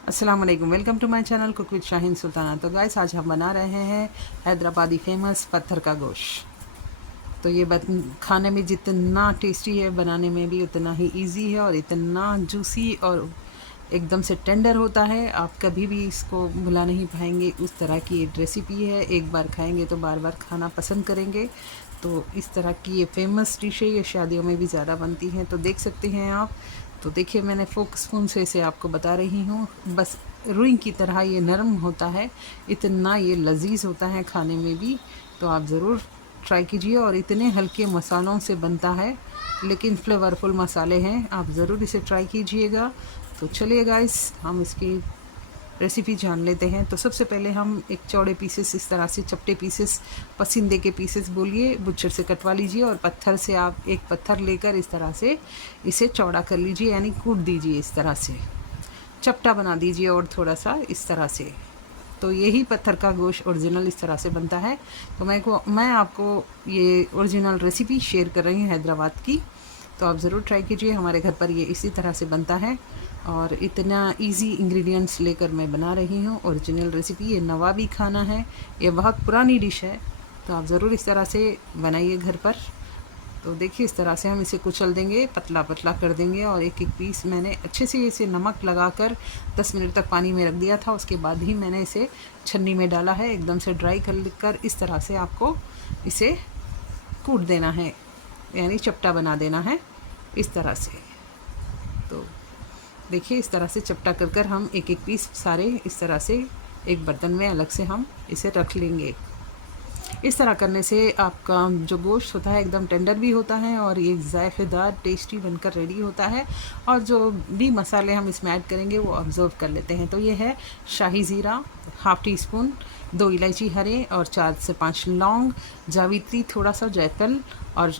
अस्सलाम वालेकुम, welcome to my channel cook with Shaheen Sultana. तो गाइस आज हम बना रहे हैं हैदराबादी फेमस पत्थर का गोश्त। तो ये खाने में जितना टेस्टी है, बनाने में भी उतना ही इजी है और इतना जूसी और एकदम से टेंडर होता है। आप कभी भी इसको भुला नहीं पाएंगे। उस तरह की ये रेसिपी है, एक बार खाएंगे तो बार बार खाना पसंद करेंगे। तो इस तरह की ये फेमस डिश है, ये शादियों में भी ज़्यादा बनती हैं। तो देख सकते हैं आप। तो देखिए मैंने फोक स्पून से इसे आपको बता रही हूँ। बस रुई की तरह ये नरम होता है, इतना ये लजीज होता है खाने में भी। तो आप ज़रूर ट्राई कीजिए। और इतने हल्के मसालों से बनता है, लेकिन फ्लेवरफुल मसाले हैं। आप ज़रूर इसे ट्राई कीजिएगा। तो चलिए गाइस, हम इसकी रेसिपी जान लेते हैं। तो सबसे पहले हम एक चौड़े पीसेस, इस तरह से चपटे पीसेस, पसंदे के पीसेस बोलिए, बुच्चर से कटवा लीजिए। और पत्थर से आप एक पत्थर लेकर इस तरह से इसे चौड़ा कर लीजिए, यानी कूट दीजिए। इस तरह से चपटा बना दीजिए और थोड़ा सा इस तरह से। तो यही पत्थर का गोश्त ओरिजिनल इस तरह से बनता है। तो मैं आपको ये ओरिजिनल रेसिपी शेयर कर रही हूँ हैदराबाद की। तो आप ज़रूर ट्राई कीजिए। हमारे घर पर ये इसी तरह से बनता है और इतना इजी इंग्रेडिएंट्स लेकर मैं बना रही हूँ ओरिजिनल रेसिपी। ये नवाबी खाना है, ये बहुत पुरानी डिश है। तो आप ज़रूर इस तरह से बनाइए घर पर। तो देखिए इस तरह से हम इसे कुचल देंगे, पतला पतला कर देंगे। और एक एक पीस मैंने अच्छे से इसे नमक लगाकर 10 मिनट तक पानी में रख दिया था। उसके बाद ही मैंने इसे छन्नी में डाला है, एकदम से ड्राई कर इस तरह से आपको इसे कूट देना है, यानी चपटा बना देना है इस तरह से। तो देखिए इस तरह से चपटा कर हम एक एक पीस सारे इस तरह से एक बर्तन में अलग से हम इसे रख लेंगे। इस तरह करने से आपका जो गोश्त होता है एकदम टेंडर भी होता है और ये जायकेदार टेस्टी बनकर रेडी होता है। और जो भी मसाले हम इसमें ऐड करेंगे वो ऑब्ज़र्व कर लेते हैं। तो ये है शाही ज़ीरा हाफ़ टी स्पून, 2 इलायची हरे और 4 से 5 लौंग, जावित्री थोड़ा सा, जायफल और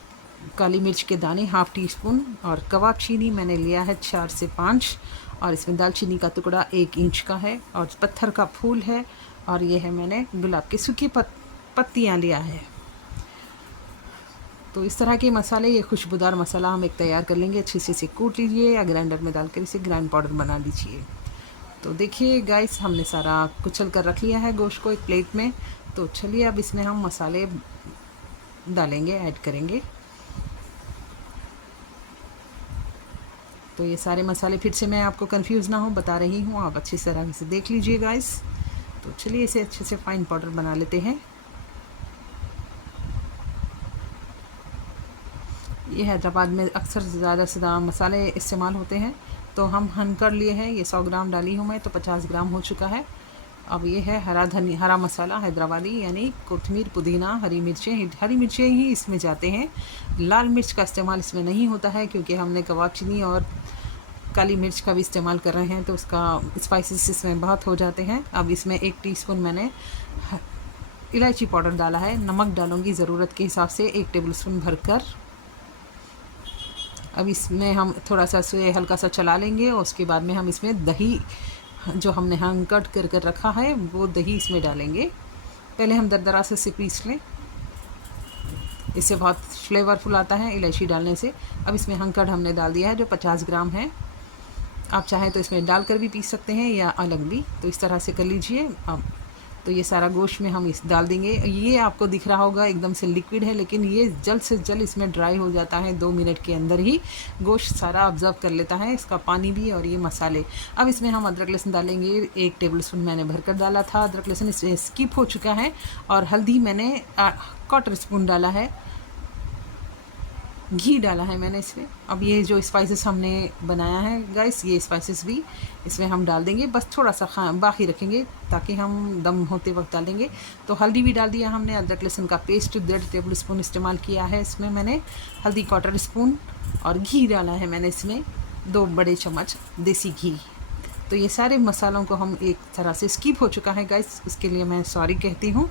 काली मिर्च के दाने हाफ़ टी स्पून। और कबाब चीनी मैंने लिया है 4 से 5। और इसमें दालचीनी का टुकड़ा 1 इंच का है और पत्थर का फूल है। और ये है मैंने गुलाब की सूखी पत्तियाँ लिया है। तो इस तरह के मसाले, ये खुशबूदार मसाला हम एक तैयार कर लेंगे। अच्छे से इसे कूट लीजिए या ग्राइंडर में डालकर इसे ग्राइंड पाउडर बना लीजिए। तो देखिए गाइस, हमने सारा कुचल कर रख लिया है गोश्त को एक प्लेट में। तो चलिए अब इसमें हम मसाले डालेंगे, ऐड करेंगे। तो ये सारे मसाले फिर से मैं आपको कंफ्यूज ना हो बता रही हूँ, आप अच्छी तरह से देख लीजिए गाइस। तो चलिए इसे अच्छे से फाइन पाउडर बना लेते हैं। ये हैदराबाद में अक्सर ज़्यादा से ज़्यादा मसाले इस्तेमाल होते हैं। तो हम हनकर लिए हैं, ये 100 ग्राम डाली हूँ मैं, तो 50 ग्राम हो चुका है। अब ये है हरा मसाला हैदराबादी, यानी कोतमीर, पुदीना, हरी मिर्चें ही इसमें जाते हैं। लाल मिर्च का इस्तेमाल इसमें नहीं होता है, क्योंकि हमने कबाब चीनी और काली मिर्च का भी इस्तेमाल कर रहे हैं, तो उसका स्पाइसेस इसमें बहुत हो जाते हैं। अब इसमें 1 टीस्पून मैंने इलायची पाउडर डाला है। नमक डालूंगी ज़रूरत के हिसाब से, 1 टेबल स्पून भरकर। अब इसमें हम थोड़ा सा इसे हल्का सा चला लेंगे और उसके बाद में हम इसमें दही, जो हमने हैंग कट कर रखा है, वो दही इसमें डालेंगे। पहले हम दरदरा से इसे पीस लें, इससे बहुत फ्लेवरफुल आता है इलायची डालने से। अब इसमें हंकड़ हमने डाल दिया है जो 50 ग्राम है। आप चाहें तो इसमें डालकर भी पीस सकते हैं या अलग भी। तो इस तरह से कर लीजिए। अब तो ये सारा गोश्त में हम इस डाल देंगे। ये आपको दिख रहा होगा एकदम से लिक्विड है, लेकिन ये जल्द से जल्द इसमें ड्राई हो जाता है। 2 मिनट के अंदर ही गोश्त सारा ऑब्ज़र्व कर लेता है, इसका पानी भी और ये मसाले। अब इसमें हम अदरक लहसुन डालेंगे। 1 टेबल स्पून मैंने भरकर डाला था अदरक लहसुन, इसमें स्किप हो चुका है। और हल्दी मैंने 1/4 स्पून डाला है। घी डाला है मैंने इसमें। अब ये जो स्पाइसेस हमने बनाया है गाइस, ये स्पाइसेस भी इसमें हम डाल देंगे। बस थोड़ा सा बाकी रखेंगे ताकि हम दम होते वक्त डालेंगे। तो हल्दी भी डाल दिया हमने। अदरक लहसुन का पेस्ट 1.5 टेबल स्पून इस्तेमाल किया है इसमें मैंने। हल्दी 1/4 स्पून। और घी डाला है मैंने इसमें 2 बड़े चम्मच देसी घी। तो ये सारे मसालों को हम एक तरह से स्किप हो चुका है गाइस, इसके लिए मैं सॉरी कहती हूँ।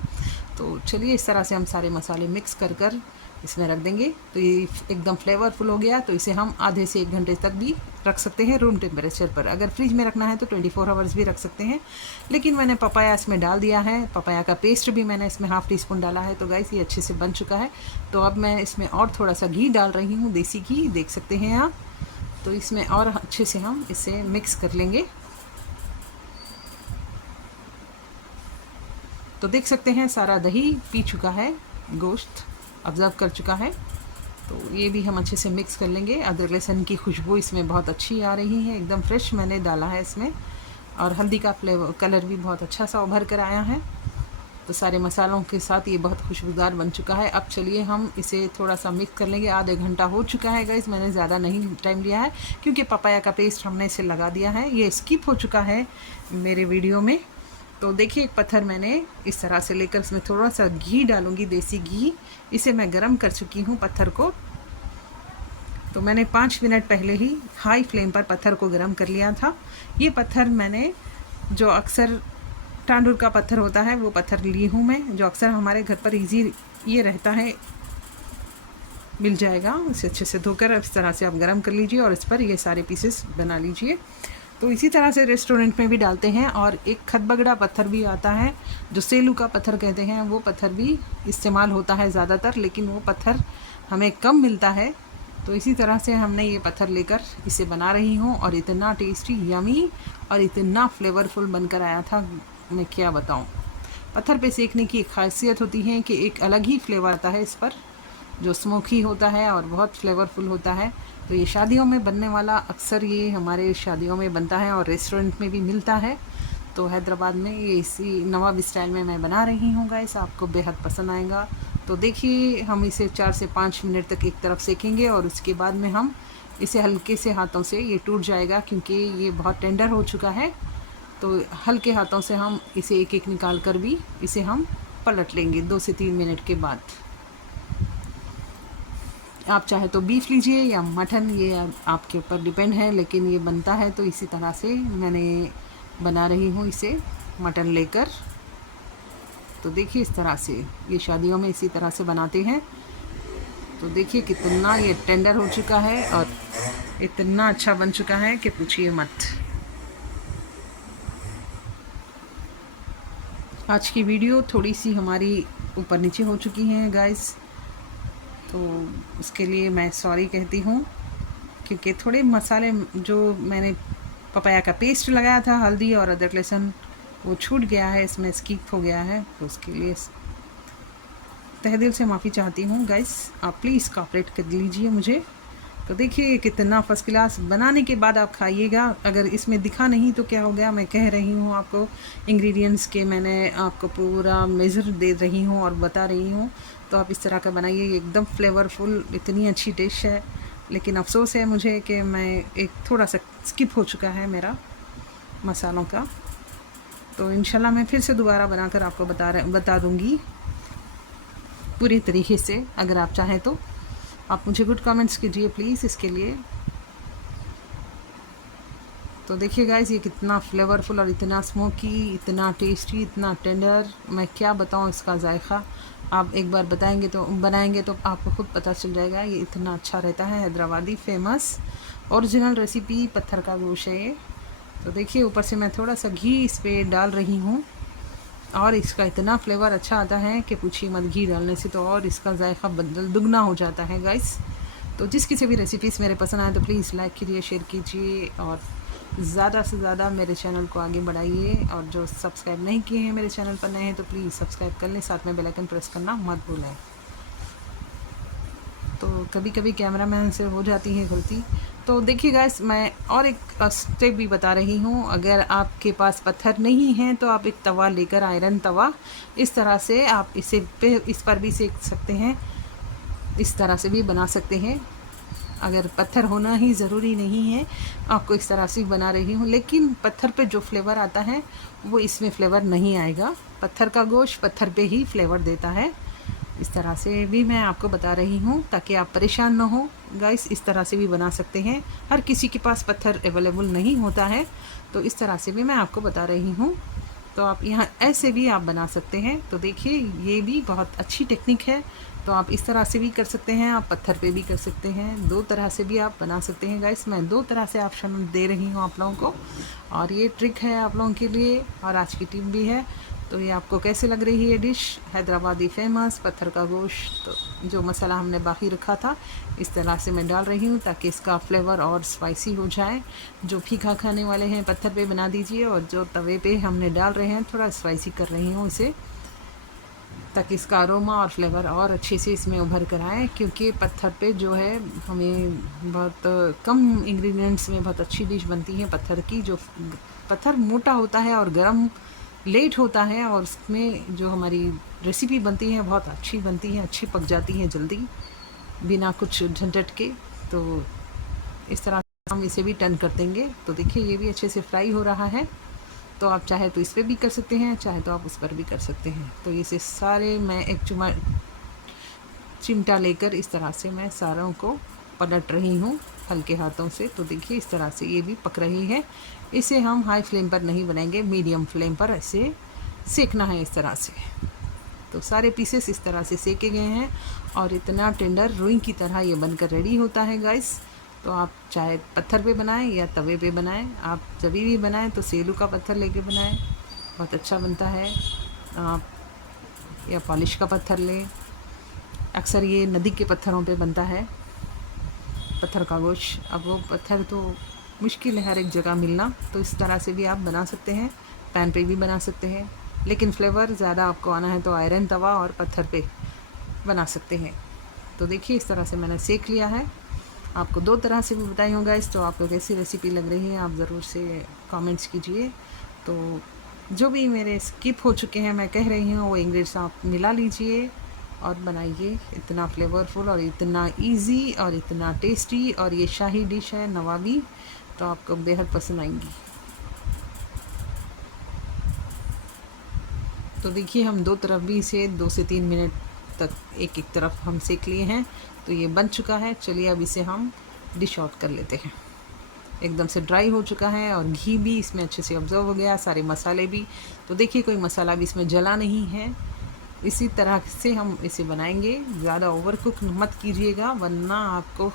तो चलिए इस तरह से हम सारे मसाले मिक्स कर इसमें रख देंगे। तो ये एकदम फ्लेवरफुल हो गया। तो इसे हम आधे से 1 घंटे तक भी रख सकते हैं रूम टेम्परेचर पर। अगर फ्रिज में रखना है तो 24 आवर्स भी रख सकते हैं। लेकिन मैंने पपाया इसमें डाल दिया है, पपाया का पेस्ट भी मैंने इसमें हाफ़ टी स्पून डाला है। तो गाइस ये अच्छे से बन चुका है। तो अब मैं इसमें और थोड़ा सा घी डाल रही हूँ, देसी घी, देख सकते हैं आप। तो इसमें और अच्छे से हम इसे मिक्स कर लेंगे। तो देख सकते हैं सारा दही पी चुका है, गोश्त ऑब्ज़र्व कर चुका है। तो ये भी हम अच्छे से मिक्स कर लेंगे। अदरक लहसुन की खुशबू इसमें बहुत अच्छी आ रही है, एकदम फ्रेश मैंने डाला है इसमें, और हल्दी का फ्लेवर कलर भी बहुत अच्छा सा उभर कर आया है। तो सारे मसालों के साथ ये बहुत खुशबूदार बन चुका है। अब चलिए हम इसे थोड़ा सा मिक्स कर लेंगे। आधे घंटा हो चुका है गाइस, मैंने ज़्यादा नहीं टाइम लिया है क्योंकि पपाया का पेस्ट हमने इसे लगा दिया है, ये स्किप हो चुका है मेरे वीडियो में। तो देखिए एक पत्थर मैंने इस तरह से लेकर इसमें थोड़ा सा घी डालूँगी, देसी घी। इसे मैं गर्म कर चुकी हूँ पत्थर को। तो मैंने 5 मिनट पहले ही हाई फ्लेम पर पत्थर को गर्म कर लिया था। ये पत्थर मैंने जो अक्सर टांडूर का पत्थर होता है वो पत्थर ली हूँ मैं, जो अक्सर हमारे घर पर इजी ये रहता है, मिल जाएगा। इसे अच्छे से धोकर इस तरह से आप गरम कर लीजिए और इस पर ये सारे पीसेस बना लीजिए। तो इसी तरह से रेस्टोरेंट में भी डालते हैं। और एक खतबगड़ा पत्थर भी आता है जो सेलू का पत्थर कहते हैं, वो पत्थर भी इस्तेमाल होता है ज़्यादातर, लेकिन वो पत्थर हमें कम मिलता है। तो इसी तरह से हमने ये पत्थर लेकर इसे बना रही हूँ, और इतना टेस्टी, यमी और इतना फ्लेवरफुल बनकर आया था, मैं क्या बताऊँ। पत्थर पे सेकने की एक खासियत होती है कि एक अलग ही फ्लेवर आता है इस पर, जो स्मोकी होता है और बहुत फ्लेवरफुल होता है। तो ये शादियों में बनने वाला, अक्सर ये हमारे शादियों में बनता है और रेस्टोरेंट में भी मिलता है। तो हैदराबाद में ये इसी नवाब स्टाइल में मैं बना रही हूँ गाइस, आपको बेहद पसंद आएगा। तो देखिए हम इसे 4 से 5 मिनट तक एक तरफ सेकेंगे, और उसके बाद में हम इसे हल्के से हाथों से, ये टूट जाएगा क्योंकि ये बहुत टेंडर हो चुका है। तो हल्के हाथों से हम इसे एक एक निकाल कर भी इसे हम पलट लेंगे 2 से 3 मिनट के बाद। आप चाहे तो बीफ लीजिए या मटन, ये आपके ऊपर डिपेंड है, लेकिन ये बनता है तो इसी तरह से मैंने बना रही हूँ इसे, मटन लेकर। तो देखिए इस तरह से ये शादियों में इसी तरह से बनाते हैं। तो देखिए कितना ये टेंडर हो चुका है और इतना अच्छा बन चुका है कि पूछिए मत। आज की वीडियो थोड़ी सी हमारी ऊपर नीचे हो चुकी है गाइस, तो उसके लिए मैं सॉरी कहती हूँ, क्योंकि थोड़े मसाले जो मैंने पपाया का पेस्ट लगाया था, हल्दी और अदरक लहसुन, वो छूट गया है, इसमें स्किप हो गया है। तो उसके लिए तहे दिल से माफ़ी चाहती हूँ गाइस, आप प्लीज़ कोऑपरेट कर लीजिए मुझे। तो देखिए कितना फर्स्ट क्लास, बनाने के बाद आप खाइएगा। अगर इसमें दिखा नहीं तो क्या हो गया, मैं कह रही हूँ आपको इंग्रेडिएंट्स के, मैंने आपको पूरा मेज़र दे रही हूँ और बता रही हूँ। तो आप इस तरह का बनाइए, एकदम फ्लेवरफुल, इतनी अच्छी डिश है। लेकिन अफसोस है मुझे कि मैं एक थोड़ा सा स्किप हो चुका है मेरा मसालों का। तो इंशाल्लाह मैं फिर से दोबारा बनाकर आपको बता दूँगी पूरी तरीके से। अगर आप चाहें तो आप मुझे गुड कमेंट्स कीजिए प्लीज़ इसके लिए। तो देखिए गाइस ये कितना फ्लेवरफुल और इतना स्मोकी, इतना टेस्टी, इतना टेंडर, मैं क्या बताऊँ इसका जायका। आप एक बार बताएंगे तो बनाएंगे तो आपको खुद पता चल जाएगा, ये इतना अच्छा रहता है। हैदराबादी फेमस ओरिजिनल रेसिपी पत्थर का गोश्त है ये। तो देखिए ऊपर से मैं थोड़ा सा घी इस पर डाल रही हूँ, और इसका इतना फ्लेवर अच्छा आता है कि पूछिए मत। घी डालने से तो और इसका जायका दुगना हो जाता है गाइस। तो जिस किसी भी रेसिपीज़ मेरे पसंद आए तो प्लीज़ लाइक कीजिए, शेयर कीजिए, और ज़्यादा से ज़्यादा मेरे चैनल को आगे बढ़ाइए। और जो सब्सक्राइब नहीं किए हैं मेरे चैनल पर नए हैं तो प्लीज़ सब्सक्राइब कर लें, साथ में बेल आइकन प्रेस करना मत भूलें। तो कभी कभी कैमरामैन से हो जाती है गलती। तो देखिए गाइस मैं और एक स्टेप भी बता रही हूँ, अगर आपके पास पत्थर नहीं है तो आप एक तवा लेकर, आयरन तवा, इस तरह से आप इस पर भी सेक सकते हैं, इस तरह से भी बना सकते हैं। अगर पत्थर होना ही ज़रूरी नहीं है, आपको इस तरह से बना रही हूँ, लेकिन पत्थर पे जो फ्लेवर आता है वो इसमें फ्लेवर नहीं आएगा। पत्थर का गोश्त पत्थर पे ही फ्लेवर देता है। इस तरह से भी मैं आपको बता रही हूँ ताकि आप परेशान ना हो गाइस। इस तरह से भी बना सकते हैं, हर किसी के पास पत्थर अवेलेबल नहीं होता है, तो इस तरह से भी मैं आपको बता रही हूँ। तो आप यहाँ ऐसे भी आप बना सकते हैं। तो देखिए ये भी बहुत अच्छी टेक्निक है, तो आप इस तरह से भी कर सकते हैं, आप पत्थर पे भी कर सकते हैं, 2 तरह से भी आप बना सकते हैं गाइस। मैं 2 तरह से ऑप्शन दे रही हूँ आप लोगों को, और ये ट्रिक है आप लोगों के लिए, और आज की टिप भी है। तो ये आपको कैसे लग रही है डिश, हैदराबादी फेमस पत्थर का गोश्त। तो जो मसाला हमने बाकी रखा था इस तरह से मैं डाल रही हूँ ताकि इसका फ्लेवर और स्पाइसी हो जाए। जो फीका खाने वाले हैं पत्थर पे बना दीजिए, और जो तवे पे हमने डाल रहे हैं थोड़ा स्पाइसी कर रही हूँ इसे। ताकि इसका अरोमा और फ्लेवर और अच्छे से इसमें उभर कर आए, क्योंकि पत्थर पे जो है हमें बहुत कम इंग्रेडिएंट्स में बहुत अच्छी डिश बनती है पत्थर की। जो पत्थर मोटा होता है और गरम लेट होता है, और उसमें जो हमारी रेसिपी बनती है बहुत अच्छी बनती है, अच्छी पक जाती है जल्दी बिना कुछ झंझट के। तो इस तरह हम इसे भी टर्न कर देंगे। तो देखिए ये भी अच्छे से फ्राई हो रहा है। तो आप चाहे तो इस पर भी कर सकते हैं, चाहे तो आप उस पर भी कर सकते हैं। तो इसे सारे मैं एक चिमटा लेकर इस तरह से मैं सारों को पलट रही हूँ हल्के हाथों से। तो देखिए इस तरह से ये भी पक रही है। इसे हम हाई फ्लेम पर नहीं बनाएंगे, मीडियम फ्लेम पर इसे सेकना है इस तरह से। तो सारे पीसेस इस तरह से सेके गए हैं और इतना टेंडर रुई की तरह ये बनकर रेडी होता है गाइस। तो आप चाहे पत्थर पे बनाएं या तवे पे बनाएं, आप जब भी बनाएं तो सेलू का पत्थर लेके बनाएं, बहुत अच्छा बनता है। आप या पॉलिश का पत्थर लें, अक्सर ये नदी के पत्थरों पे बनता है पत्थर का गोश्त। अब वो पत्थर तो मुश्किल है हर एक जगह मिलना, तो इस तरह से भी आप बना सकते हैं, पैन पे भी बना सकते हैं। लेकिन फ्लेवर ज़्यादा आपको आना है तो आयरन तवा और पत्थर पे बना सकते हैं। तो देखिए इस तरह से मैंने सेक लिया है। आपको 2 तरह से भी बताई हूँ गाइस, तो आपको कैसी रेसिपी लग रही है आप ज़रूर से कमेंट्स कीजिए। तो जो भी मेरे स्किप हो चुके हैं मैं कह रही हूँ वो इंग्रेडिएंट्स आप मिला लीजिए और बनाइए। इतना फ्लेवरफुल और इतना इजी और इतना टेस्टी, और ये शाही डिश है नवाबी, तो आपको बेहद पसंद आएंगी। तो देखिए हम 2 तरफ भी इसे 2 से 3 मिनट तक एक एक तरफ हम सेक लिए हैं। तो ये बन चुका है। चलिए अब इसे हम डिश आउट कर लेते हैं। एकदम से ड्राई हो चुका है और घी भी इसमें अच्छे से ऑब्जर्व हो गया, सारे मसाले भी। तो देखिए कोई मसाला भी इसमें जला नहीं है। इसी तरह से हम इसे बनाएंगे। ज़्यादा ओवर कुक मत कीजिएगा वरना आपको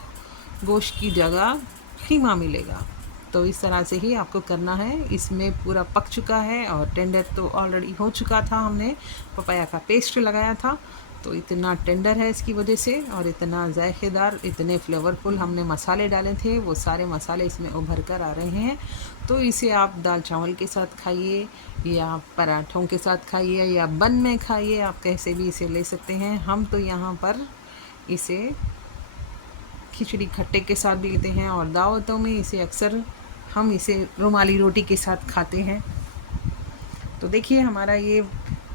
गोश्त की जगह कीमा मिलेगा। तो इस तरह से ही आपको करना है। इसमें पूरा पक चुका है और टेंडर तो ऑलरेडी हो चुका था, हमने पपाया का पेस्ट लगाया था, तो इतना टेंडर है इसकी वजह से, और इतना जायकेदार, इतने फ्लेवरफुल हमने मसाले डाले थे, वो सारे मसाले इसमें उभर कर आ रहे हैं। तो इसे आप दाल चावल के साथ खाइए या पराठों के साथ खाइए या बन में खाइए, आप कैसे भी इसे ले सकते हैं। हम तो यहाँ पर इसे खिचड़ी खट्टे के साथ भी लेते हैं, और दावतों में इसे अक्सर हम इसे रुमाली रोटी के साथ खाते हैं। तो देखिए हमारा ये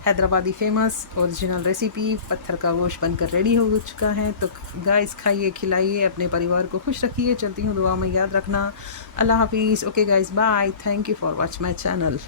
हैदराबादी फेमस ओरिजिनल रेसिपी पत्थर का गोश्त बनकर रेडी हो चुका है। तो गाइस खाइए, खिलाइए, अपने परिवार को खुश रखिए। चलती हूँ, दुआ में याद रखना। अल्लाह हाफिज़। Okay guys, bye. Thank you for watch my channel.